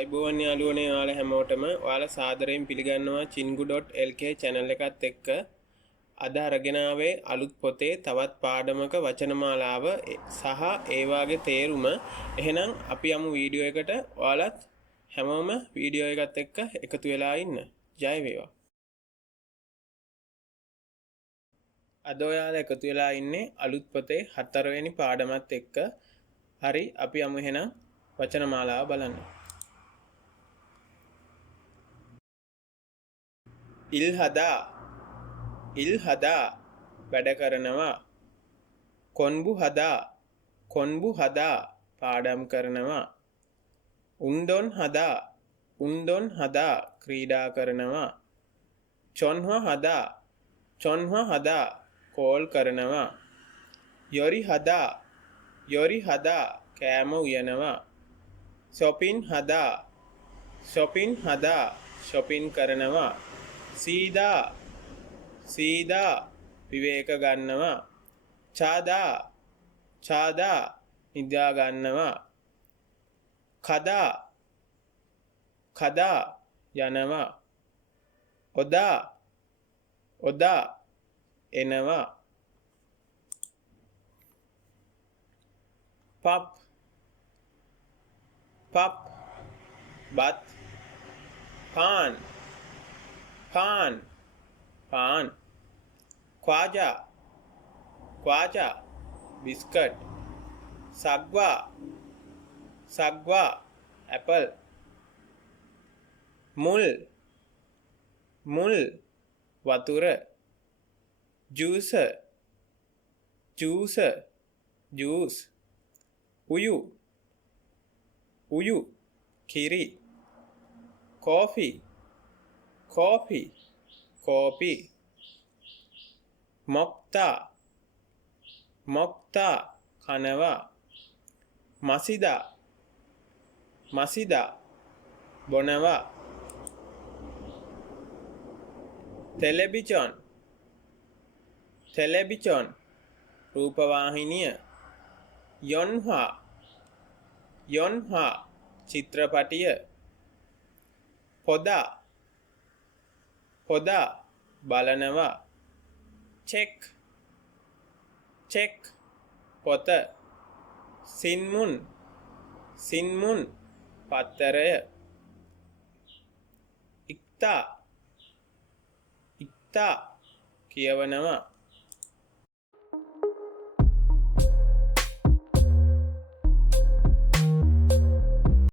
ආයිබෝවන් යාළුවනේ ඔයාලා හැමෝටම ඔයාලා සාදරයෙන් පිළිගන්නවා chingu.lk channel එකත් එක්ක අද අරගෙන ආවේ අලුත් පොතේ තවත් පාඩමක වචනමාලාව සහ ඒ වාගේ තේරුම. එහෙනම් අපි යමු වීඩියෝ එකට. ඔයාලත් හැමෝම වීඩියෝ එකත් එක්ක එකතු වෙලා ඉන්න. ජය වේවා. අද ඔයාලා එකතු වෙලා ඉන්නේ අලුත් පොතේ 4 වෙනි පාඩමත් එක්ක. හරි අපි යමු එහෙනම් වචනමාලාව බලන්න. ඉල් හදා වැඩ කරනවා. කොන්බු හදා පාඩම් කරනවා. උන්දොන් හදා ක්‍රීඩා කරනවා. චොන්හ හදා කෝල් කරනවා. යොරි හදා කෑම උයනවා. ෂොපින් හදා ෂොපින් කරනවා. සීදා විවේක ගන්නවා. චාදා නිදා ගන්නවා. කදා යනවා. ඔදා එනවා. පප් බත්. පාන් ක්වාජා බිස්කට්. සග්වා ඇපල්. මුල් වතුර. ජූස්. උයු කිරි. කෝපි. මොක්තා කනවා. මසිදා බොනවා. ටෙලිවිෂන් රූපවාහිනිය. යොන්හා චිත්‍රපටිය. පොදා බලනවා. චෙක් පොත. සින්මුන් පත්තරය. ඉක්තා කියවනවා.